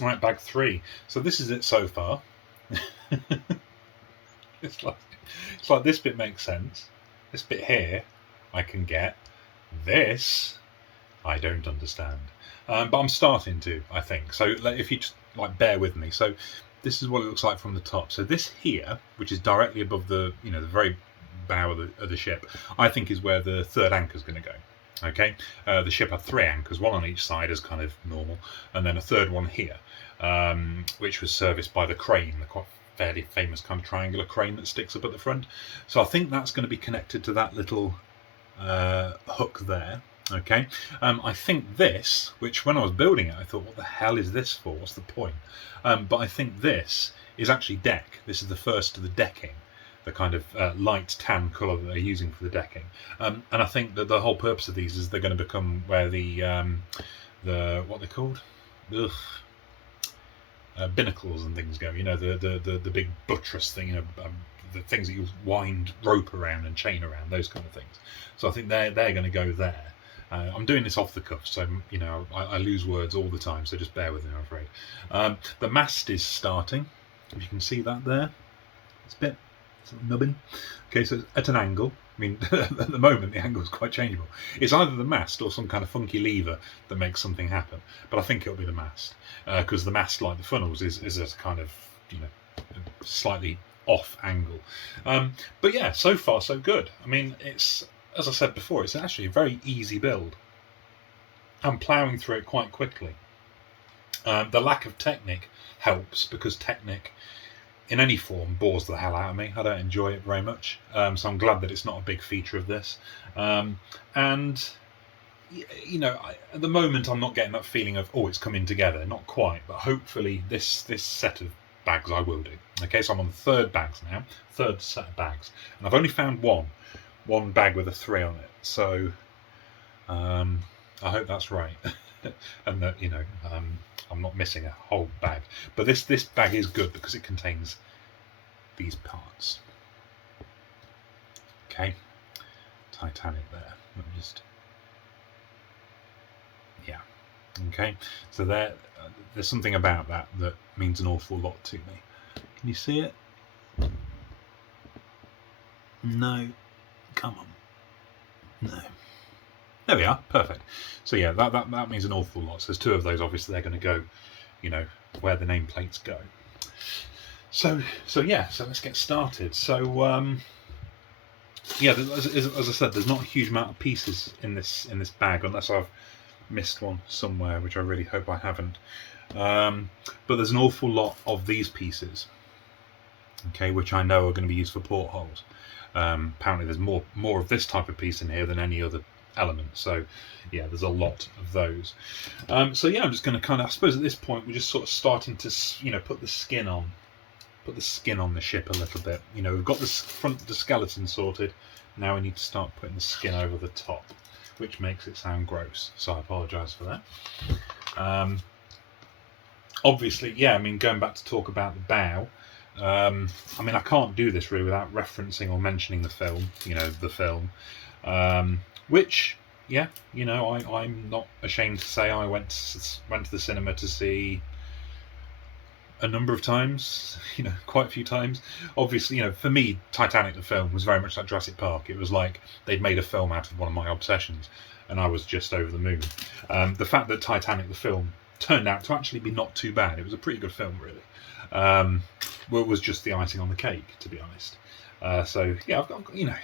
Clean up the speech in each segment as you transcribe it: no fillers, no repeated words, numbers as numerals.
Right, bag 3. So this is it so far. it's like this bit makes sense. This bit here, I can get. This, I don't understand. But I'm starting to, I think. So if you just bear with me. So this is what it looks like from the top. So this here, which is directly above the the very bow of the ship, I think is where the third anchor is going to go. Okay, the ship had 3 anchors, one on each side as kind of normal, and then a third one here, which was serviced by the crane, the quite fairly famous kind of triangular crane that sticks up at the front. So I think that's going to be connected to that little hook there. Okay, I think this, which when I was building it, I thought, what the hell is this for? What's the point? But I think this is actually deck. This is the first of the decking, the kind of light tan colour that they're using for the decking. And I think that the whole purpose of these is they're going to become where the what they're called? Binnacles and things go. The big buttress thing. The things that you wind rope around and chain around, those kind of things. So I think they're going to go there. I'm doing this off the cuff, so I lose words all the time. So just bear with me, I'm afraid. The mast is starting. If you can see that there, it's a bit nubbin. Okay, so it's at an angle. I mean, at the moment the angle is quite changeable. It's either the mast or some kind of funky lever that makes something happen. But I think it'll be the mast, because the mast, like the funnels, is a kind of slightly off angle. But yeah, so far so good. I mean, it's, as I said before, it's actually a very easy build. I'm ploughing through it quite quickly. The lack of Technic helps, because Technic in any form bores the hell out of me. I don't enjoy it very much, so I'm glad that it's not a big feature of this. And at the moment I'm not getting that feeling of, oh, it's coming together. Not quite, but hopefully this set of bags I will do. Okay, so I'm on the third set of bags, and I've only found one bag with a 3 on it. So I hope that's right, and that I'm not missing a whole bag. But this bag is good because it contains these parts. Okay, Titanic there. Let me just, yeah. Okay, so there's something about that means an awful lot to me. Can you see it? No. Come on. No. There we are. Perfect. So yeah, that means an awful lot. So there's 2 of those. Obviously, they're going to go, where the nameplates go. So yeah. So let's get started. So yeah, as I said, there's not a huge amount of pieces in this bag, unless I've missed one somewhere, which I really hope I haven't. But there's an awful lot of these pieces. Okay, which I know are going to be used for portholes. Apparently, there's more of this type of piece in here than any other element. So yeah, there's a lot of those. So yeah, I'm just going to kind of, I suppose at this point we're just sort of starting to put the skin on the ship a little bit. We've got the skeleton sorted. Now we need to start putting the skin over the top, which makes it sound gross. So I apologise for that. Obviously, yeah. I mean, going back to talk about the bow. I mean, I can't do this really without referencing or mentioning the film. The film. Which, yeah, I'm not ashamed to say I went to the cinema to see a number of times, quite a few times. Obviously, for me, Titanic the film was very much like Jurassic Park. It was like they'd made a film out of one of my obsessions, and I was just over the moon. The fact that Titanic the film turned out to actually be not too bad, it was a pretty good film, really. Well, it was just the icing on the cake, to be honest. So yeah,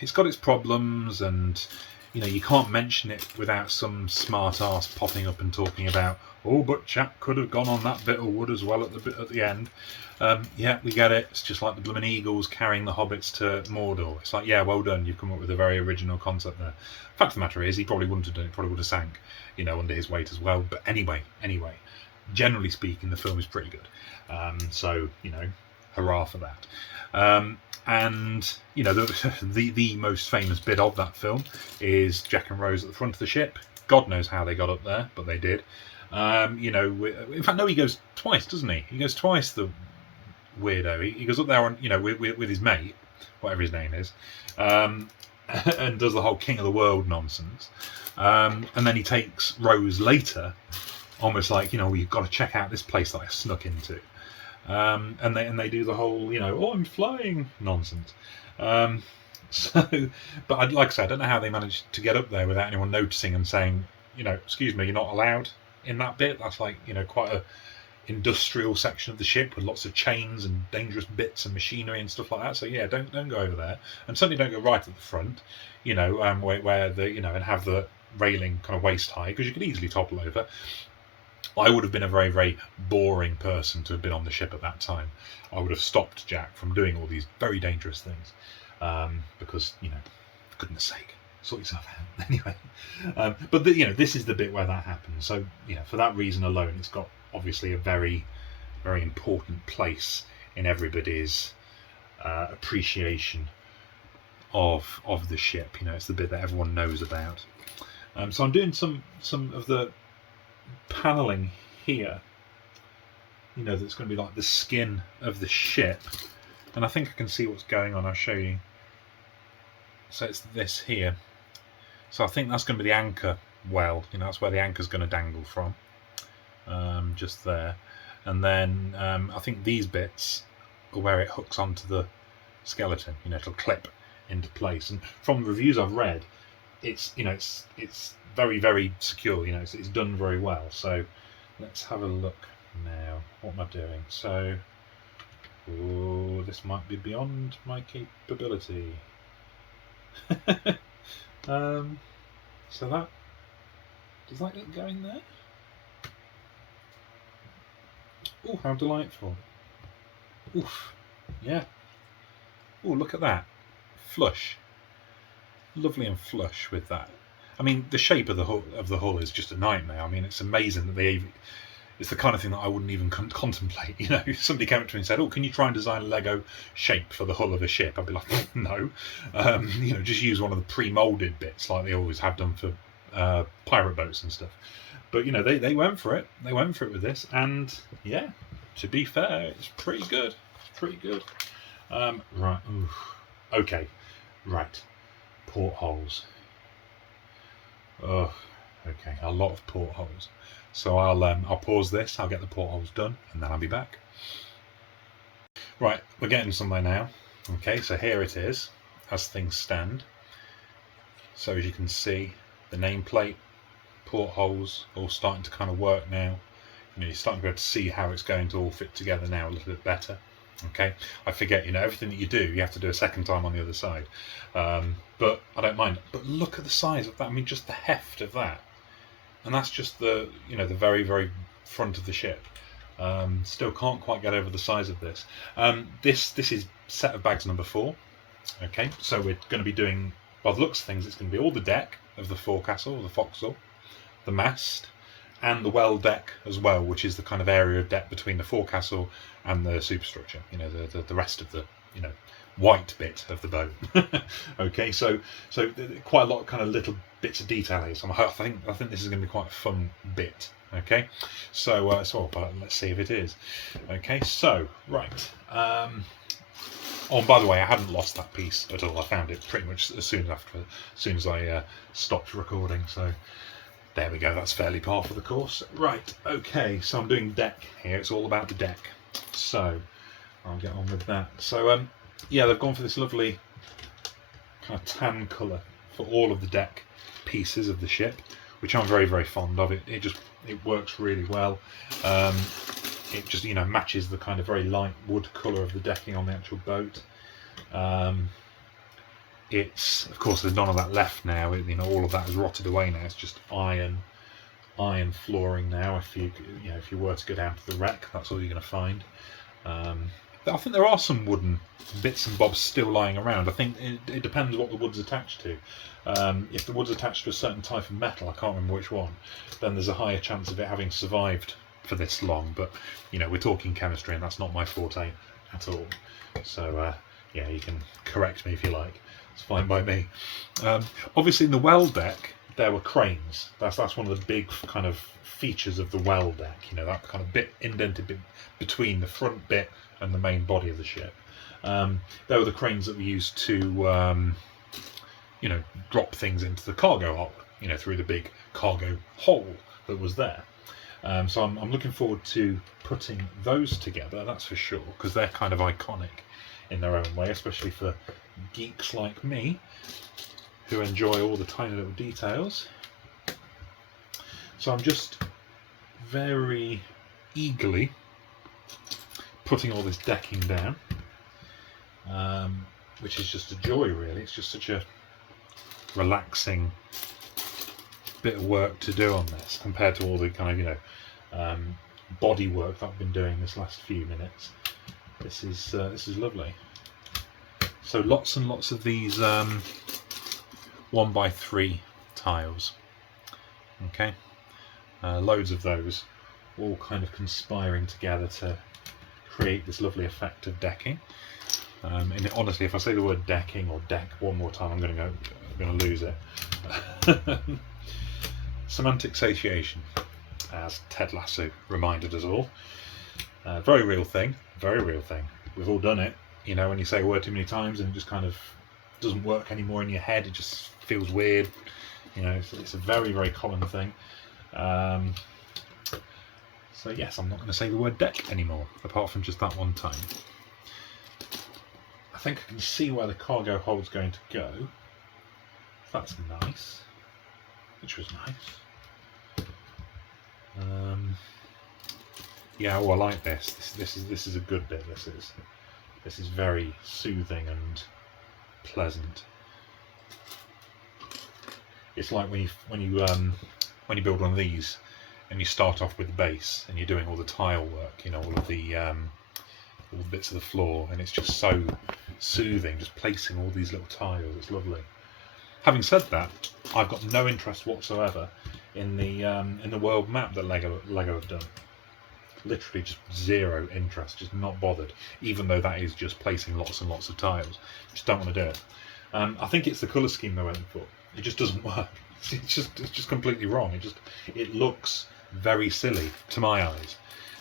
it's got its problems, and you can't mention it without some smart arse popping up and talking about, oh, but Jack could have gone on that bit of wood as well at the end. Yeah, we get it. It's just like the blooming eagles carrying the hobbits to Mordor. It's like, yeah, well done. You've come up with a very original concept there. Fact of the matter is, he probably wouldn't have done it. Probably would have sank, under his weight as well. But anyway, generally speaking, the film is pretty good. So hurrah for that. And the most famous bit of that film is Jack and Rose at the front of the ship. God knows how they got up there, but they did. In fact, no, he goes twice, doesn't he? He goes twice, the weirdo. He goes up there on, with his mate, whatever his name is, and does the whole King of the World nonsense. And then he takes Rose later almost like, you know, you've got to check out this place that I snuck into. And they do the whole, you know, oh, I'm flying nonsense. So, but like I said, I don't know how they managed to get up there without anyone noticing and saying, you know, excuse me, you're not allowed in that bit. That's like, you know, quite a industrial section of the ship with lots of chains and dangerous bits and machinery and stuff like that. So yeah, don't go over there, and certainly don't go right at the front, you know, where the, you know, and have the railing kind of waist high, because you could easily topple over. I would have been a very, very boring person to have been on the ship at that time. I would have stopped Jack from doing all these very dangerous things, because, you know, for goodness sake, sort yourself out. Anyway, but you know, this is the bit where that happens. So, you know, for that reason alone, it's got obviously a very, very important place in everybody's appreciation of the ship. You know, it's the bit that everyone knows about. So I'm doing some of the paneling here, you know, that's going to be like the skin of the ship, and I think I can see what's going on. I'll show you. So it's this here, so I think that's going to be the anchor well, you know, that's where the anchor's going to dangle from, just there. And then I think these bits are where it hooks onto the skeleton, you know, it'll clip into place. And from the reviews I've read, it's, you know, it's very, very secure, you know, it's done very well. So let's have a look now. What am I doing? So, oh, this might be beyond my capability. So that, does that get going there? Oh, how delightful. Oof, yeah. Oh, look at that. Flush. Lovely and flush with that. I mean, the shape of the hull is just a nightmare. I mean, it's amazing that it's the kind of thing that I wouldn't even contemplate. You know, if somebody came up to me and said, "Oh, can you try and design a Lego shape for the hull of a ship?" I'd be like, "No, you know, just use one of the pre-molded bits like they always have done for pirate boats and stuff." But you know, they went for it. They went for it with this, and yeah, to be fair, it's pretty good. It's pretty good. Right. Oof. Okay. Right. Portholes. Oh, okay, a lot of portholes. So I'll pause this. I'll get the portholes done, and then I'll be back. Right, we're getting somewhere now. Okay, so here it is, as things stand. So as you can see, the nameplate, portholes, all starting to kind of work now. You know, you're starting to be able to see how it's going to all fit together now a little bit better. Okay, I forget, you know, everything that you do, you have to do a second time on the other side. But I don't mind. But look at the size of that. I mean, just the heft of that. And that's just the, you know, the very, very front of the ship. Still can't quite get over the size of this. This is set of bags number 4. Okay, so we're going to be doing, by the looks of things, it's going to be all the deck of the forecastle, the forecastle, the mast, and the well deck as well, which is the kind of area of deck between the forecastle and the superstructure. You know, the rest of the, you know, white bit of the boat. Okay, so quite a lot of kind of little bits of detail here. So I think this is going to be quite a fun bit. Okay, so let's see if it is. Okay, so right. Oh, and by the way, I hadn't lost that piece at all. I found it pretty much as soon as I stopped recording. So there we go. That's fairly par for the course. Right. Okay. So I'm doing deck here. It's all about the deck. So I'll get on with that. So yeah, they've gone for this lovely kind of tan colour for all of the deck pieces of the ship, which I'm very, very fond of. It works really well. It just, you know, matches the kind of very light wood colour of the decking on the actual boat. It's, of course, there's none of that left now. You know, all of that is rotted away now. It's just iron flooring now. If you were to go down to the wreck, that's all you're going to find. I think there are some wooden bits and bobs still lying around. I think it depends what the wood's attached to. If the wood's attached to a certain type of metal, I can't remember which one, then there's a higher chance of it having survived for this long. But you know, we're talking chemistry, and that's not my forte at all. So yeah, you can correct me if you like. It's fine by me. Obviously, in the well deck, there were cranes. That's one of the big kind of features of the well deck. You know, that kind of bit indented bit between the front bit and the main body of the ship. There were the cranes that were used to, you know, drop things into the cargo hold. You know, through the big cargo hole that was there. So I'm looking forward to putting those together, that's for sure, because they're kind of iconic in their own way, especially for geeks like me who enjoy all the tiny little details. So I'm just very eagerly putting all this decking down, which is just a joy, really. It's just such a relaxing bit of work to do on this compared to all the kind of body work that I've been doing this last few minutes. This is lovely. So lots and lots of these 1x3 tiles. Okay, loads of those, all kind of conspiring together to create this lovely effect of decking. And honestly, if I say the word decking or deck one more time, I'm going to lose it. Semantic satiation, as Ted Lasso reminded us all. Very real thing, very real thing. We've all done it. When you say a word too many times and it just kind of doesn't work anymore in your head, it just feels weird. It's a very, very common thing. So yes, I'm not going to say the word deck anymore, apart from just that one time. I think I can see where the cargo hold's going to go. That's nice. Which was nice. Yeah, I like this. This is a good bit. This is very soothing and pleasant. It's like when you build one of these and you start off with the base and you're doing all the tile work, all of the bits of the floor, and it's just so soothing, just placing all these little tiles. It's lovely. Having said that, I've got no interest whatsoever in the world map that Lego have done. Literally just zero interest, just not bothered, even though that is just placing lots and lots of tiles. Just don't want to do it. I think it's the colour scheme they went for. It just doesn't work. It's just completely wrong. It looks very silly to my eyes.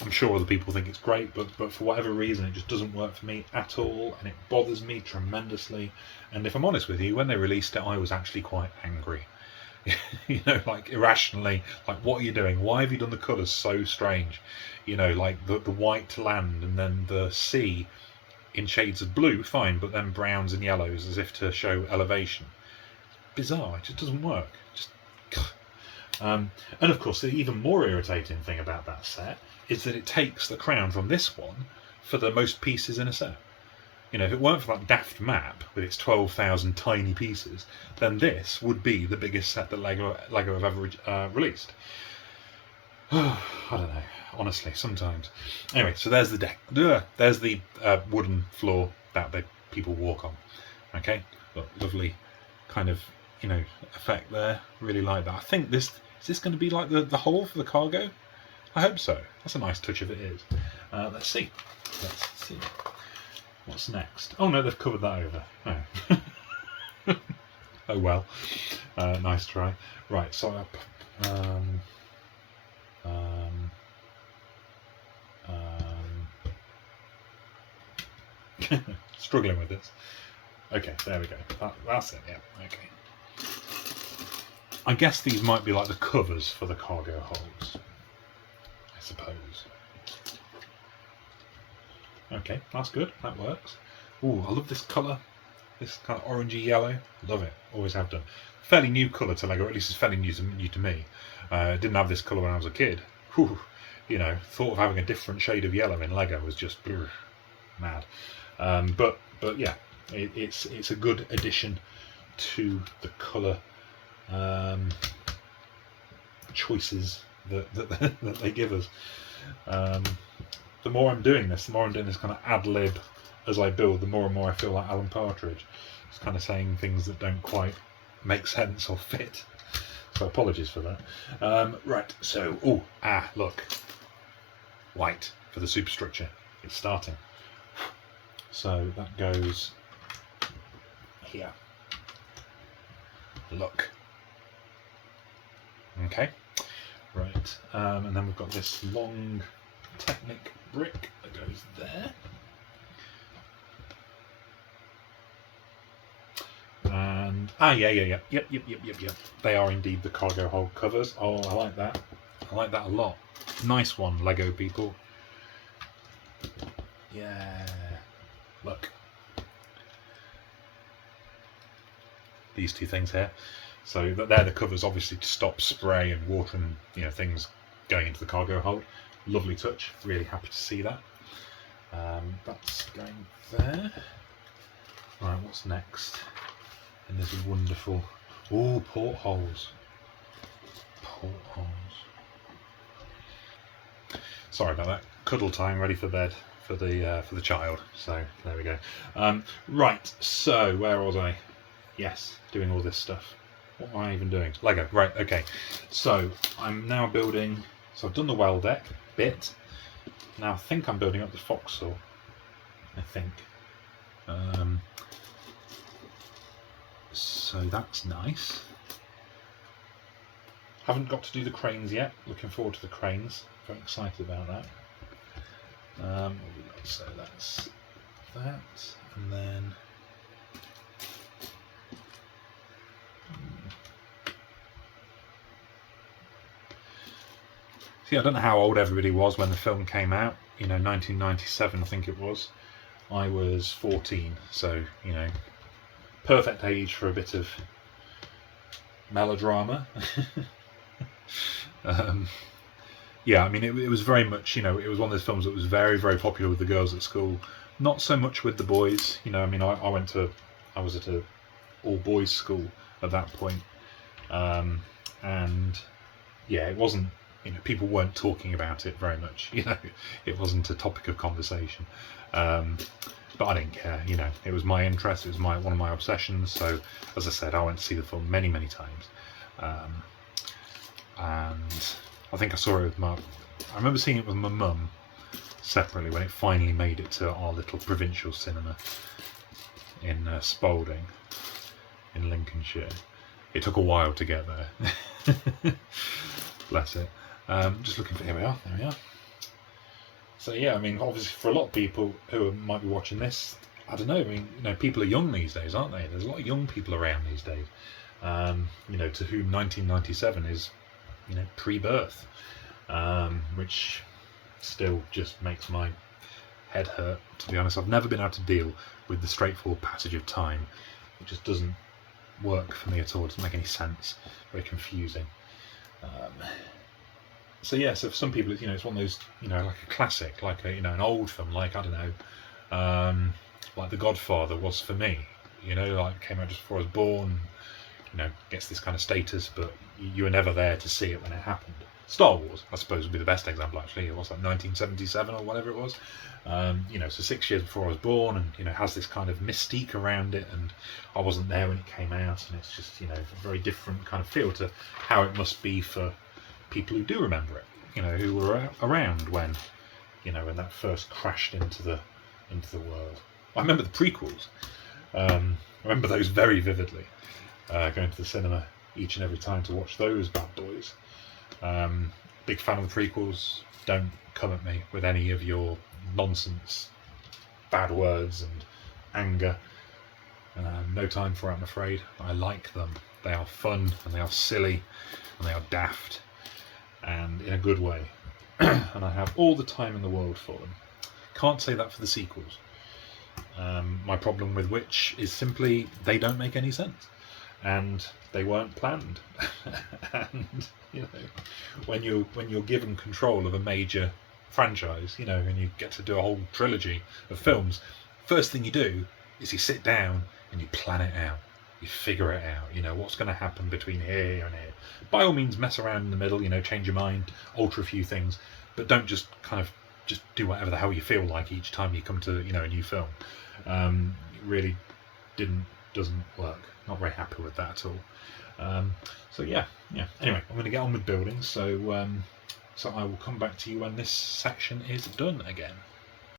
I'm sure other people think it's great, but for whatever reason it just doesn't work for me at all, and it bothers me tremendously. And if I'm honest with you, when they released it, I was actually quite angry. Like irrationally, like, what are you doing? Why have you done the colours so strange? Like the white land and then the sea in shades of blue, fine, but then browns and yellows as if to show elevation. Bizarre. It just doesn't work. And of course, the even more irritating thing about that set is that it takes the crown from this one for the most pieces in a set. If it weren't for that daft map with its 12,000 tiny pieces, then this would be the biggest set that Lego have ever released. I don't know, honestly, sometimes. Anyway, so there's the deck. There's the wooden floor that people walk on. Okay, look, lovely kind of effect there. Really like that. I think is this going to be like the hole for the cargo? I hope so. That's a nice touch if it is. Let's see. What's next? Oh no, they've covered that over. Oh, oh well. Nice try. Right, so up. Struggling with this. Okay, there we go. That's it. Yeah. Okay. I guess these might be like the covers for the cargo holds, I suppose. Okay, that's good. That works. Ooh, I love this colour. This kind of orangey yellow. Love it. Always have done. Fairly new colour to Lego, or at least it's fairly new to me. Didn't have this colour when I was a kid. Whew, thought of having a different shade of yellow in Lego was just mad. But yeah, it's a good addition to the colour choices that they give us. The more I'm doing this kind of ad-lib as I build, the more and more I feel like Alan Partridge. Just kind of saying things that don't quite make sense or fit. So apologies for that. Right, so, look. White for the superstructure. It's starting. So that goes here. Look. Okay. Right, and then we've got this long Technic brick that goes there. And yep. They are indeed the cargo hold covers. Oh, I like that. I like that a lot. Nice one, Lego people. Yeah. Look. These two things here. So they're the covers, obviously, to stop spray and water and things going into the cargo hold. Lovely touch. Really happy to see that. That's going there. Right, what's next? And there's a wonderful... Oh, portholes. Portholes. Sorry about that. Cuddle time, ready for bed for the child. So there we go. Right. So where was I? Yes, doing all this stuff. What am I even doing? Lego. Right. Okay. So I'm now building. So I've done the well deck bit. Now I think I'm building up the forecastle. I think. So that's nice. Haven't got to do the cranes yet. Looking forward to the cranes. Very excited about that. So that's that, and then see, I don't know how old everybody was when the film came out. 1997, I think it was. I was 14, so perfect age for a bit of melodrama. Yeah, I mean, it was very much, it was one of those films that was very, very popular with the girls at school. Not so much with the boys. I mean, I was at a all boys school at that point, and yeah, it wasn't. People weren't talking about it very much. It wasn't a topic of conversation. But I didn't care. It was my interest. It was one of my obsessions. So, as I said, I went to see the film many, many times, and I think I saw it with I remember seeing it with my mum separately when it finally made it to our little provincial cinema in Spalding in Lincolnshire. It took a while to get there. Bless it. Just looking for... Here we are. There we are. So yeah, I mean, obviously for a lot of people who might be watching this, I don't know. I mean, people are young these days, aren't they? There's a lot of young people around these days. To whom 1997 is, pre-birth, which still just makes my head hurt, to be honest. I've never been able to deal with the straightforward passage of time. It just doesn't work for me at all. It doesn't make any sense. Very confusing. So yeah, so for some people, it's one of those, like a classic, like an old film, like, I don't know, like The Godfather was for me. Like came out just before I was born. Gets this kind of status, but you were never there to see it when it happened. Star Wars, I suppose, would be the best example, actually. It was like 1977 or whatever it was. So 6 years before I was born, and, has this kind of mystique around it, and I wasn't there when it came out, and it's just, a very different kind of feel to how it must be for people who do remember it, who were around when, when that first crashed into the world. I remember the prequels. I remember those very vividly. Going to the cinema each and every time to watch those bad boys. Big fan of the prequels. Don't come at me with any of your nonsense, bad words and anger. No time for it, I'm afraid. I like them. They are fun and they are silly and they are daft, and in a good way. And I have all the time in the world for them. Can't say that for the sequels. My problem with which is simply they don't make any sense. And they weren't planned. And when you're given control of a major franchise, and you get to do a whole trilogy of films, first thing you do is you sit down and you plan it out. You figure it out. What's going to happen between here and here. By all means, mess around in the middle. Change your mind, alter a few things, but don't just just do whatever the hell you feel like each time you come to a new film. It really doesn't work. Not very happy with that at all. So yeah. Anyway, I'm going to get on with building. So I will come back to you when this section is done again.